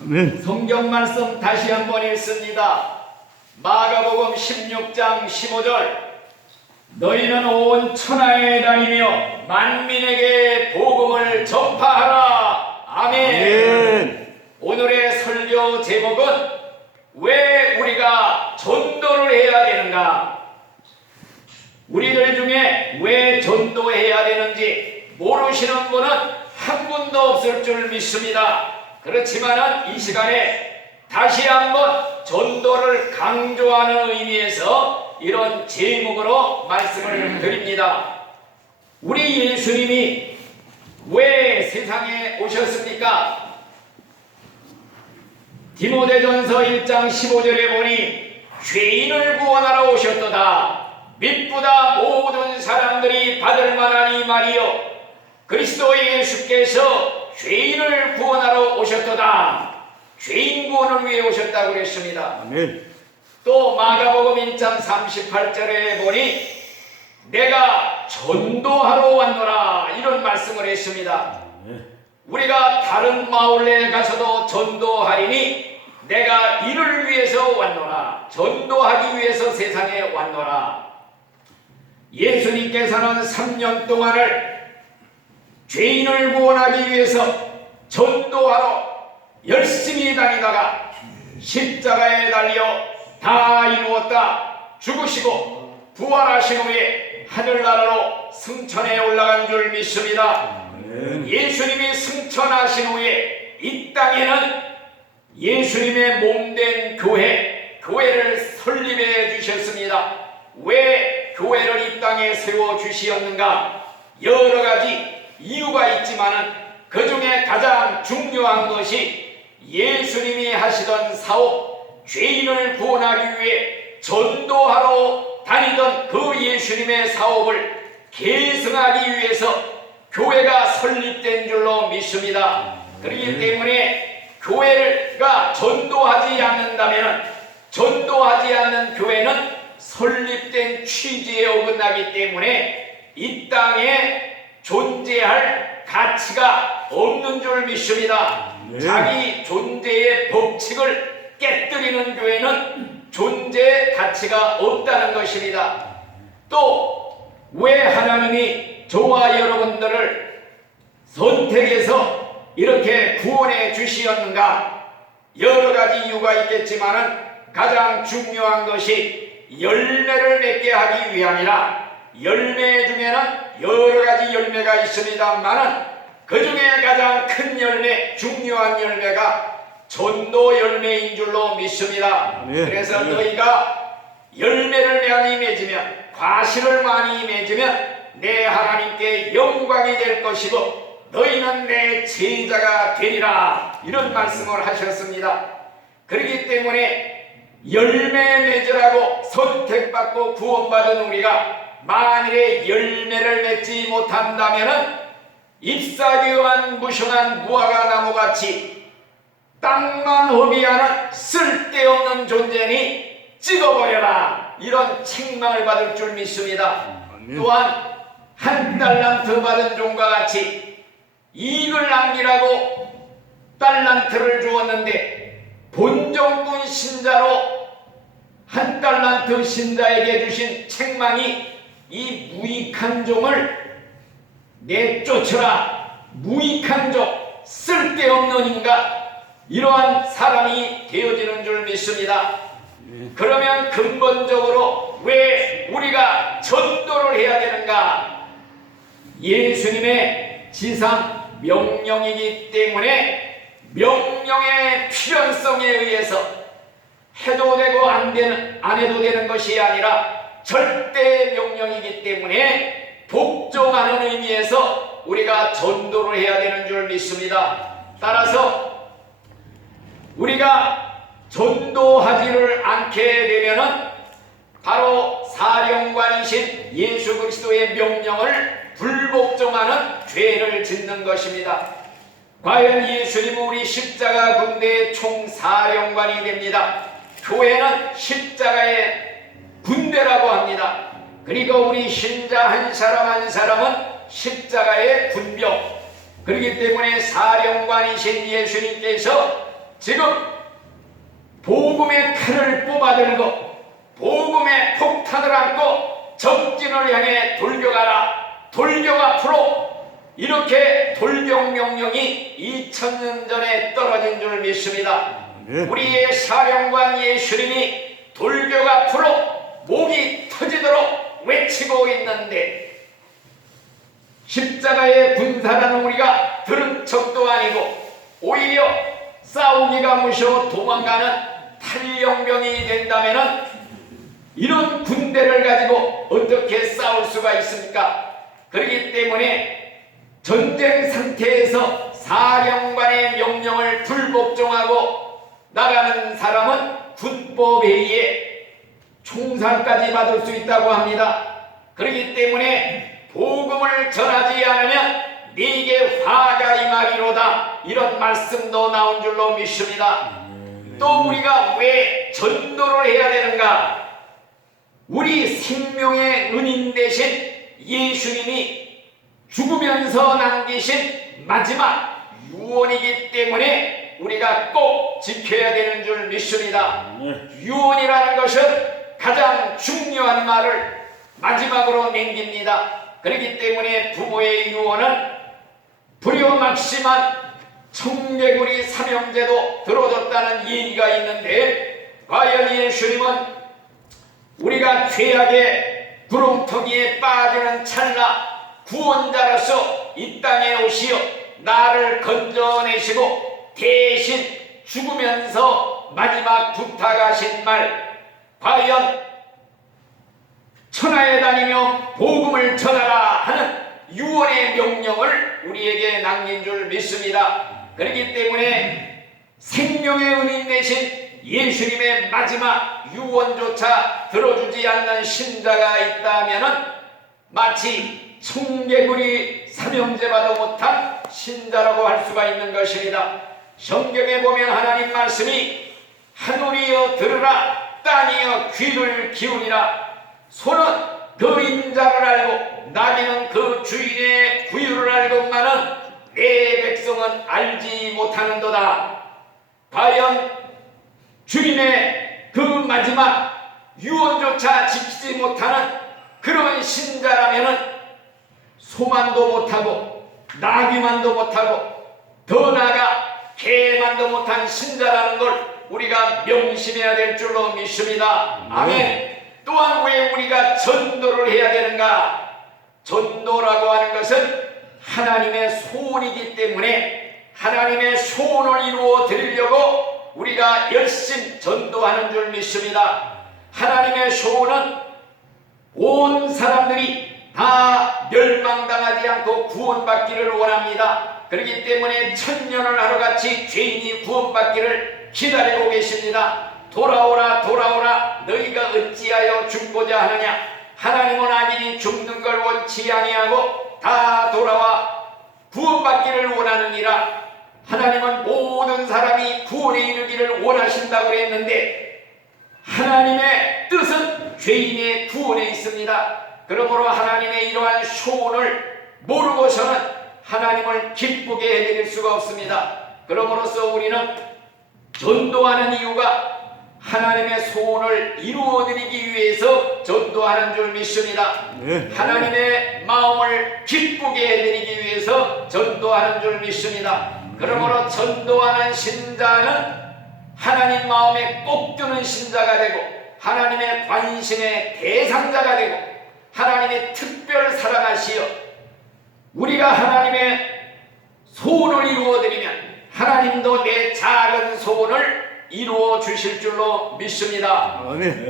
아멘. 성경 말씀 다시 한번 읽습니다. 마가복음 16장 15절. 너희는 온 천하에 다니며 만민에게 복음을 전파하라. 아멘. 아멘. 오늘의 설교 제목은 왜 우리가 전도를 해야 되는가? 우리들 중에 왜 전도해야 되는지 모르시는 분은 한 분도 없을 줄 믿습니다. 그렇지만은 이 시간에 다시 한번 전도를 강조하는 의미에서 이런 제목으로 말씀을 드립니다. 우리 예수님이 왜 세상에 오셨습니까? 디모데전서 1장 15절에 보니 죄인을 구원하러 오셨도다. 믿보다 모든 사람들이 받을 만한 이 말이요 그리스도 예수께서 죄인을 구원하러 오셨도다. 죄인 구원을 위해 오셨다고 그랬습니다. 아멘. 또 마가복음 1장 38절에 보니 내가 전도하러 왔노라 이런 말씀을 했습니다. 우리가 다른 마을에 가서도 전도하리니 내가 이를 위해서 왔노라. 전도하기 위해서 세상에 왔노라. 예수님께서는 3년 동안을 죄인을 구원하기 위해서 전도하러 열심히 다니다가 십자가에 달려 다 이루었다 죽으시고 부활하신 후에 하늘나라로 승천해 올라간 줄 믿습니다. 예수님이 승천하신 후에 이 땅에는 예수님의 몸된 교회를 설립해 주셨습니다. 왜 교회를 이 땅에 세워주시었는가? 여러 가지 이유가 있지만은 그 중에 가장 중요한 것이 예수님이 하시던 사업, 죄인을 구원하기 위해 전도하러 다니던 그 예수님의 사업을 계승하기 위해서 교회가 설립된 줄로 믿습니다. 그렇기 때문에 교회가 전도하지 않는다면 전도하지 않는 교회는 설립된 취지에 어긋나기 때문에 이 땅에 존재할 가치가 없는 줄 믿습니다. 자기 존재의 법칙을 깨뜨리는 교회는 존재 가치가 없다는 것입니다. 또 왜 하나님이 저와 여러분들을 선택해서 이렇게 구원해 주시었는가? 여러 가지 이유가 있겠지만은 가장 중요한 것이 열매를 맺게 하기 위함이라. 열매 중에는 여러 가지 열매가 있습니다만은 그 중에 가장 큰 열매, 중요한 열매가 전도 열매인 줄로 믿습니다. 그래서 너희가 열매를 많이 맺으면, 과실을 많이 맺으면 내 하나님께 영광이 될 것이고 너희는 내 제자가 되리라 이런 말씀을 하셨습니다. 그렇기 때문에 열매 맺으라고 선택받고 구원받은 우리가 만일에 열매를 맺지 못한다면 잎사귀만 무성한 무화과 나무같이 땅만 허비하는 쓸데없는 존재니 찍어버려라 이런 책망을 받을 줄 믿습니다. 또한 한 달란트 받은 종과 같이 이익을 남기라고 달란트를 주었는데 본정군 신자로 한 달란트 신자에게 주신 책망이 이 무익한 종을 내쫓으라. 무익한 종, 쓸데없는 인간, 이러한 사람이 되어지는 줄 믿습니다. 그러면 근본적으로 왜 우리가 전도를 해야 되는가? 예수님의 지상 명령이기 때문에 명령의 필연성에 의해서 해도 되고 안 해도 되는 것이 아니라 절대 명령이기 때문에 복종하는 의미에서 우리가 전도를 해야 되는 줄 믿습니다. 따라서 우리가 전도하지를 않게 되면은 바로 사령관이신 예수 그리스도의 명령을 불복종하는 죄를 짓는 것입니다. 과연 예수님은 우리 십자가 군대의 총사령관이 됩니다. 교회는 십자가의 군대라고 합니다. 그리고 우리 신자 한 사람 한 사람은 십자가의 군병. 그렇기 때문에 사령관이신 예수님께서 지금 복음의 칼을 뽑아들고 복음의 폭탄을 안고 적진을 향해 돌격하라, 돌격 앞으로, 이렇게 돌격 명령이 2000년 전에 떨어진 줄 믿습니다. 우리의 사령관 예수님이 돌격 앞으로 목이 터지도록 외치고 있는데, 십자가의 군사라는 우리가 들은 척도 아니고 오히려 싸우기가 무서워 도망가는 탈영병이 된다면 이런 군대를 가지고 어떻게 싸울 수가 있습니까? 그렇기 때문에 전쟁 상태에서 사령관의 명령을 불복종하고 나가는 사람은 군법에 의해 총살까지 받을 수 있다고 합니다. 그렇기 때문에 복음을 전하지 않으면 네게 화가 임하리로다, 이런 말씀도 나온 줄로 믿습니다. 또 우리가 왜 전도를 해야 되는가? 우리 생명의 은인 되신 예수님이 죽으면서 남기신 마지막 유언이기 때문에 우리가 꼭 지켜야 되는 줄 믿습니다. 유언이라는 것은 가장 중요한 말을 마지막으로 남깁니다. 그렇기 때문에 부모의 유언은 불효막심한 청개구리 삼형제도 들어줬다는 얘기가 있는데, 과연 예수님은 우리가 죄악의 구렁텅이에 빠지는 찰나 구원자로서 이 땅에 오시어 나를 건져내시고 대신 죽으면서 마지막 부탁하신 말, 과연 천하에 다니며 복음을 전하라 하는 유언의 명령을 우리에게 남긴 줄 믿습니다. 그렇기 때문에 생명의 은인 되신 예수님의 마지막 유언조차 들어주지 않는 신자가 있다면 마치 청개구리 삼형제봐도 못한 신자라고 할 수가 있는 것입니다. 성경에 보면 하나님 말씀이 하늘이여 들으라, 땅이여 귀를 기울이라, 소는 그 인자를 알고 나귀는 그 주인의 부유를 알고만은 내 백성은 알지 못하는도다. 과연 주님의 그 마지막 유언조차 지키지 못하는 그런 신자라면은 소만도 못하고 나귀만도 못하고 더 나아가 개만도 못한 신자라는 걸 우리가 명심해야 될 줄로 믿습니다. 아멘. 또한 왜 우리가 전도를 해야 되는가? 전도라고 하는 것은 하나님의 소원이기 때문에 하나님의 소원을 이루어 드리려고 우리가 열심히 전도하는 줄 믿습니다. 하나님의 소원은 온 사람들이 다 멸망당하지 않고 구원받기를 원합니다. 그렇기 때문에 천년을 하루같이 죄인이 구원받기를 기다리고 계십니다. 돌아오라 돌아오라, 너희가 어찌하여 죽고자 하느냐? 하나님은 악인이 죽는 걸 원치 아니하고 다 돌아와 구원받기를 원하느니라. 하나님은 모든 사람이 구원에 이르기를 원하신다고 그랬는데 하나님의 뜻은 죄인의 구원에 있습니다. 그러므로 하나님의 이러한 소원을 모르고서는 하나님을 기쁘게 해드릴 수가 없습니다. 그러므로써 우리는 전도하는 이유가 하나님의 소원을 이루어드리기 위해서 전도하는 줄 믿습니다. 하나님의 마음을 기쁘게 해드리기 위해서 전도하는 줄 믿습니다. 그러므로 전도하는 신자는 하나님 마음에 꼭 드는 신자가 되고 하나님의 관심의 대상자가 되고 하나님의 특별 사랑하시어 우리가 하나님의 소원을 이루어드리면 하나님도 내 작은 소원을 이루어 주실 줄로 믿습니다.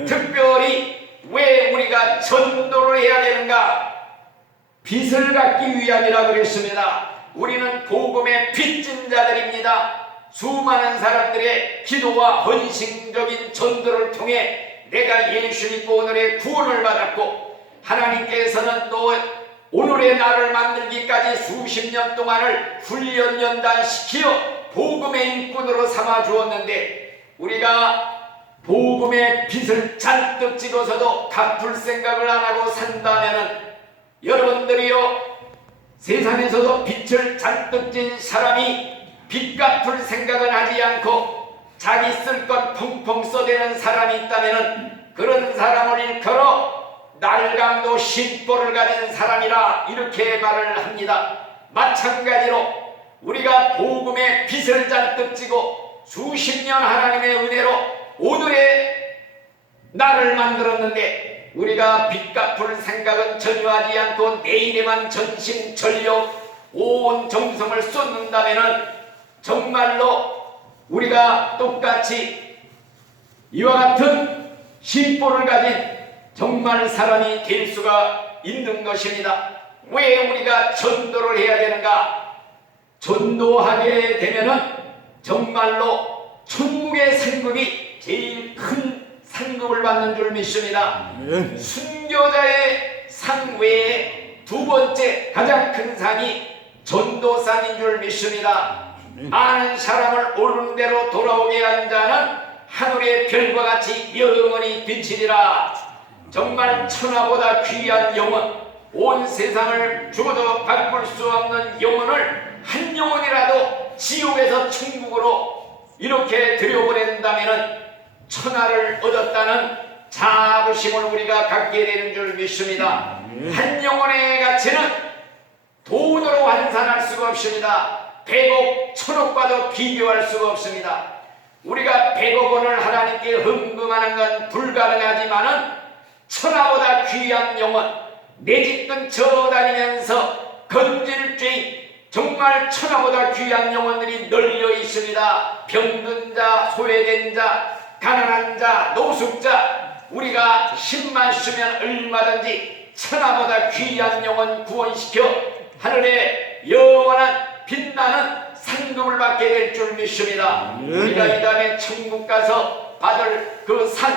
특별히 왜 우리가 전도를 해야 되는가? 빛을 갖기 위함이라고 그랬습니다. 우리는 복음의 빚진 자들입니다. 수많은 사람들의 기도와 헌신적인 전도를 통해 내가 예수 믿고 오늘의 구원을 받았고 하나님께서는 또 오늘의 나를 만들기까지 수십 년 동안을 훈련 연단시키어 복음의 일꾼으로 삼아 주었는데 우리가 복음의 빚을 잔뜩 지고서도 갚을 생각을 안 하고 산다면 여러분들이요, 세상에서도 빚을 잔뜩 진 사람이 빚 갚을 생각은 하지 않고 자기 쓸 것 펑펑 써대는 사람이 있다면 그런 사람을 일컬어 날강도 신보를 가진 사람이라 이렇게 말을 합니다. 마찬가지로 우리가 복음의 빛을 잔뜩 찌고 수십 년 하나님의 은혜로 오늘의 나를 만들었는데 우리가 빚 갚을 생각은 전혀 하지 않고 내일에만 전심전력 온 정성을 쏟는다면 정말로 우리가 똑같이 이와 같은 신보를 가진 정말 사람이 될 수가 있는 것입니다. 왜 우리가 전도를 해야 되는가? 전도하게 되면은 정말로 천국의 상급이 제일 큰 상급을 받는 줄 믿습니다. 순교자의 상 외에 두 번째 가장 큰 상이 전도상인 줄 믿습니다. 많은 사람을 옳은 대로 돌아오게 한 자는 하늘의 별과 같이 영원히 비치리라. 정말 천하보다 귀한 영혼, 온 세상을 죽어도 바꿀 수 없는 영혼을 한 영혼이라도 지옥에서 천국으로 이렇게 들여보낸다면 천하를 얻었다는 자부심을 우리가 갖게 되는 줄 믿습니다. 한 영혼의 가치는 돈으로 환산할 수가 없습니다. 100억, 1000억과도 비교할 수가 없습니다. 우리가 100억 원을 하나님께 헌금하는 건 불가능하지만은 천하보다 귀한 영혼, 내 집 근처 다니면서 건질 죄인, 정말 천하보다 귀한 영혼들이 널려 있습니다. 병든 자, 소외된 자, 가난한 자, 노숙자, 우리가 힘만 쓰면 얼마든지 천하보다 귀한 영혼 구원시켜 하늘에 영원한 빛나는 상급을 받게 될 줄 믿습니다. 우리가 이 다음에 천국 가서 받을 그 상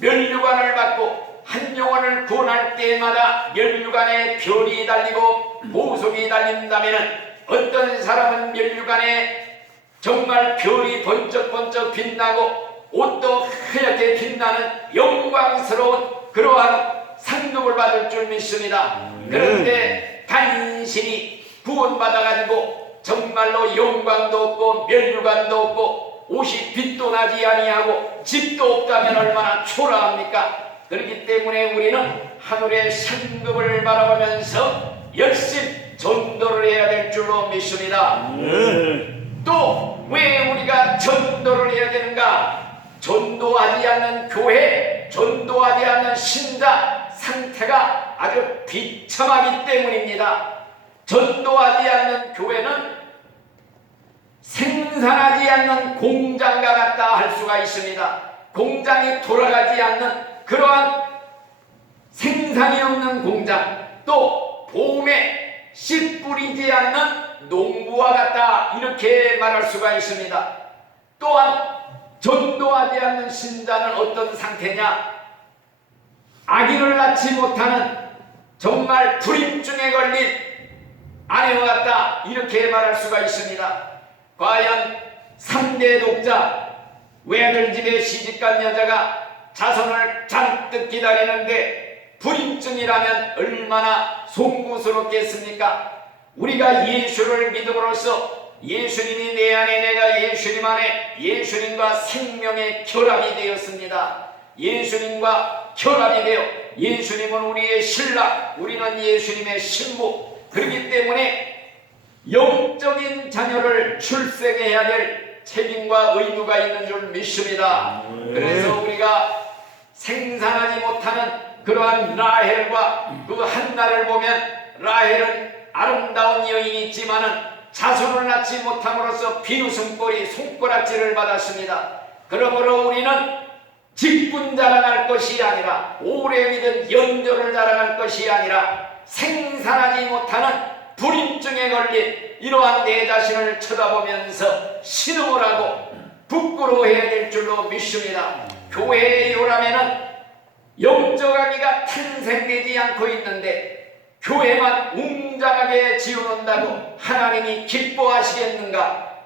면류관을 받고 한 영혼을 구원할 때마다 면류관에 별이 달리고 보석이 달린다면 어떤 사람은 면류관에 정말 별이 번쩍번쩍 빛나고 옷도 하얗게 빛나는 영광스러운 그러한 상급을 받을 줄 믿습니다. 그런데 간신히 구원받아가지고 정말로 영광도 없고 면류관도 없고 옷이 빛도 나지 아니하고 집도 없다면 얼마나 초라합니까? 그렇기 때문에 우리는 하늘의 상급을 바라보면서 열심히 전도를 해야 될 줄로 믿습니다. 또 왜 우리가 전도를 해야 되는가? 전도하지 않는 교회, 전도하지 않는 신자 상태가 아주 비참하기 때문입니다. 전도하지 않는 교회는 생산하지 않는 공장과 같다 할 수가 있습니다. 공장이 돌아가지 않는 그러한 생산이 없는 공장, 또 봄에 씨 뿌리지 않는 농부와 같다 이렇게 말할 수가 있습니다. 또한 전도하지 않는 신자는 어떤 상태냐? 아기를 낳지 못하는 정말 불임증에 걸린 아내와 같다 이렇게 말할 수가 있습니다. 과연 3대 독자 외아들 집에 시집간 여자가 자손을 잔뜩 기다리는데 불임증이라면 얼마나 송구스럽겠습니까? 우리가 예수를 믿음으로써 예수님이 내 안에 내가 예수님 안에 예수님과 생명의 결합이 되었습니다. 예수님과 결합이 되어 예수님은 우리의 신랑, 우리는 예수님의 신부. 그렇기 때문에 영적인 자녀를 출생해야 될 책임과 의무가 있는 줄 믿습니다. 그래서 우리가 생산하지 못하는 그러한 라헬과 그 한나를 보면 라헬은 아름다운 여인이 있지만은 자손을 낳지 못함으로써 비웃음거리 손가락질을 받았습니다. 그러므로 우리는 직분 자랑할 것이 아니라 오래 믿은 연조를 자랑할 것이 아니라 생산하지 못하는 불임증에 걸린 이러한 내 자신을 쳐다보면서 신음을 하고 부끄러워해야 될 줄로 믿습니다. 교회의 요람에는 영적 아기가 탄생되지 않고 있는데 교회만 웅장하게 지어놓는다고 하나님이 기뻐하시겠는가?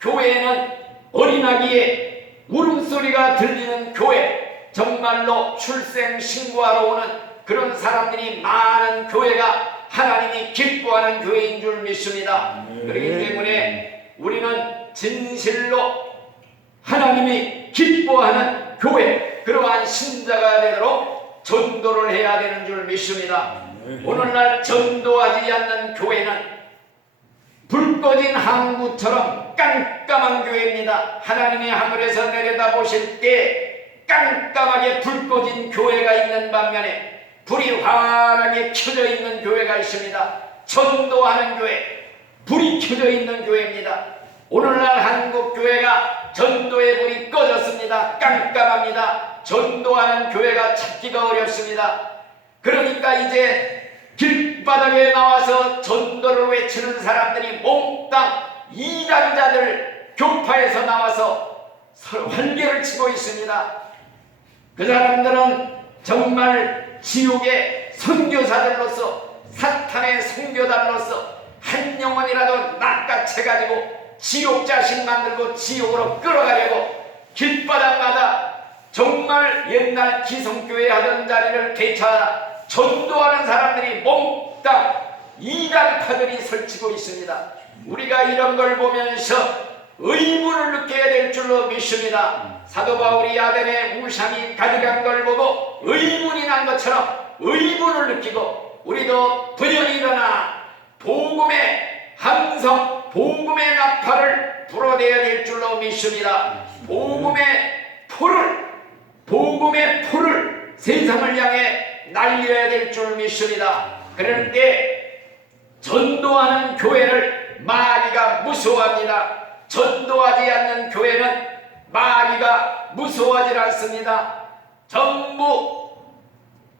교회에는 어린아기의 울음소리가 들리는 교회, 정말로 출생 신고하러 오는 그런 사람들이 많은 교회가 하나님이 기뻐하는 교회인 줄 믿습니다. 그렇기 때문에 우리는 진실로 하나님이 기뻐하는 교회, 그러한 신자가 되도록 전도를 해야 되는 줄 믿습니다. 오늘날 전도하지 않는 교회는 불 꺼진 항구처럼 깜깜한 교회입니다. 하나님이 하늘에서 내려다보실 때 깜깜하게 불 꺼진 교회가 있는 반면에 불이 환하게 켜져 있는 교회가 있습니다. 전도하는 교회, 불이 켜져 있는 교회입니다. 오늘날 한국 교회가 전도의 불이 꺼졌습니다. 깜깜합니다. 전도하는 교회가 찾기가 어렵습니다. 그러니까 이제 길바닥에 나와서 전도를 외치는 사람들이 몽땅 이단자들 교파에서 나와서 활개를 치고 있습니다. 그 사람들은 정말 지옥의 선교사들로서, 사탄의 선교단으로서 한 영혼이라도 낚아채가지고 지옥 자식 만들고 지옥으로 끌어가려고 길바닥마다 정말 옛날 기성교회 하던 자리를 되찾아 전도하는 사람들이 몽땅 이단파들이 설치고 있습니다. 우리가 이런 걸 보면서 의문을 느껴야 될 줄로 믿습니다. 사도 바울이 아덴에 우상이 가득한 걸 보고 의문이 난 것처럼 의문을 느끼고 우리도 분연히 일어나 복음의 함성, 복음의 나팔을 불어대야 될 줄로 믿습니다. 복음의 풀을 세상을 향해 날려야 될 줄 믿습니다. 그럴 때 전도하는 교회를 마귀가 무서워합니다. 전도하지 않는 교회는 마귀가 무서워하지 않습니다. 전부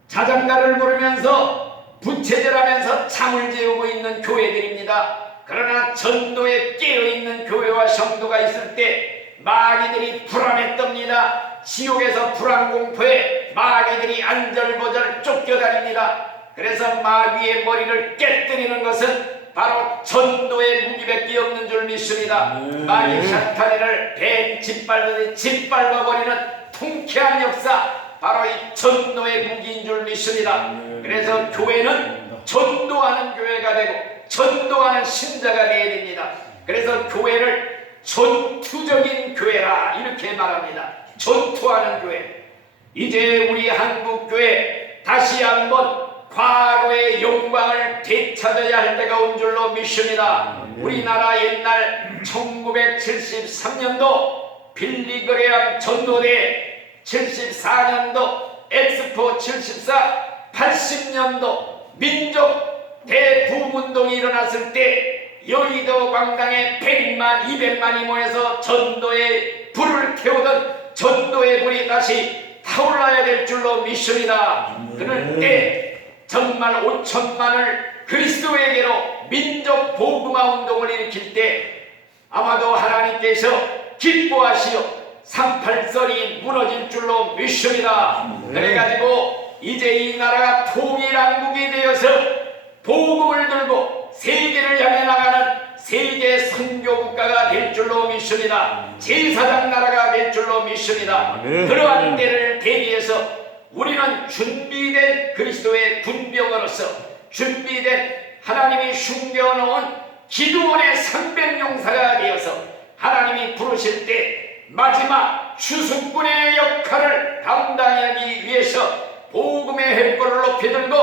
자장가를 부르면서 부채질하면서 잠을 재우고 있는 교회들입니다. 그러나 전도에 깨어있는 교회와 성도가 있을 때 마귀들이 불안에 떱니다. 지옥에서 불안공포에 마귀들이 안절보절 쫓겨다닙니다. 그래서 마귀의 머리를 깨뜨리는 것은 바로 전도의 무기밖에 없는 줄 믿습니다. 마귀 사탄을 뱀 짓밟듯이 짓밟아버리는 통쾌한 역사, 바로 이 전도의 무기인 줄 믿습니다. 그래서 교회는 전도하는 교회가 되고 전도하는 신자가 되어야 됩니다. 그래서 교회를 전투적인 교회라 이렇게 말합니다. 전투하는 교회. 이제 우리 한국교회 다시 한번 과거의 영광을 되찾아야 할 때가 온 줄로 믿습니다. 우리나라 옛날 1973년도 빌리그레암 전도대, 74년도 엑스포 74, 80년도 민족 대부흥운동이 일어났을 때 여의도 광장에 100만, 200만이 모여서 전도의 불을 태우던 전도의 불이 다시 타올라야 될 줄로 믿습니다. 그럴 때 정말 5천만을 그리스도에게로 민족 복음화 운동을 일으킬 때 아마도 하나님께서 기뻐하시어 38설이 무너질 줄로 믿습니다. 그래가지고 이제 이 나라가 통일한국이 되어서 복음을 들고 세계를 향해 나가는 세계 선교국가가 될 줄로 믿습니다. 제사장 나라가 될 줄로 믿습니다. 그러한 때를 대비해서 우리는 준비된 그리스도의 군병으로서 준비된 하나님이 숨겨놓은 기도원의 300용사가 되어서 하나님이 부르실 때 마지막 추수꾼의 역할을 감당하기 위해서 복음의 횃불을 높이 들고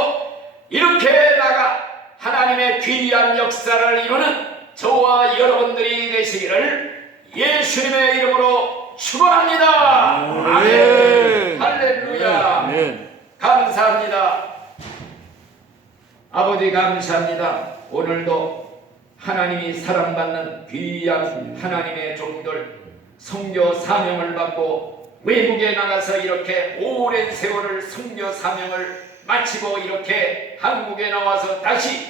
이렇게 나가 하나님의 귀한 역사를 이루는 저와 여러분들이 되시기를 예수님의 이름으로 축원합니다. 아멘. 할렐루야. 아멘. 감사합니다. 아버지 감사합니다. 오늘도 하나님이 사랑받는 귀한 하나님의 종들 선교 사명을 받고 외국에 나가서 이렇게 오랜 세월을 선교 사명을 마치고 이렇게 한국에 나와서 다시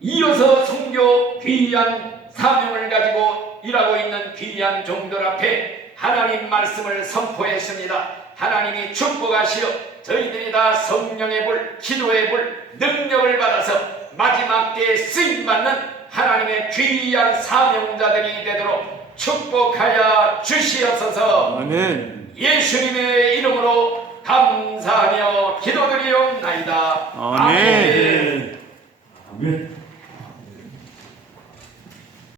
이어서 선교 귀한 사명을 가지고 일하고 있는 귀한 종들 앞에 하나님 말씀을 선포했습니다. 하나님이 축복하시어 저희들이 다 성령의 불, 기도의 불, 능력을 받아서 마지막 때에 쓰임받는 하나님의 귀한 사명자들이 되도록 축복하여 주시옵소서. 아멘. 예수님의 이름으로 감사하며 기도드리옵나이다. 아멘.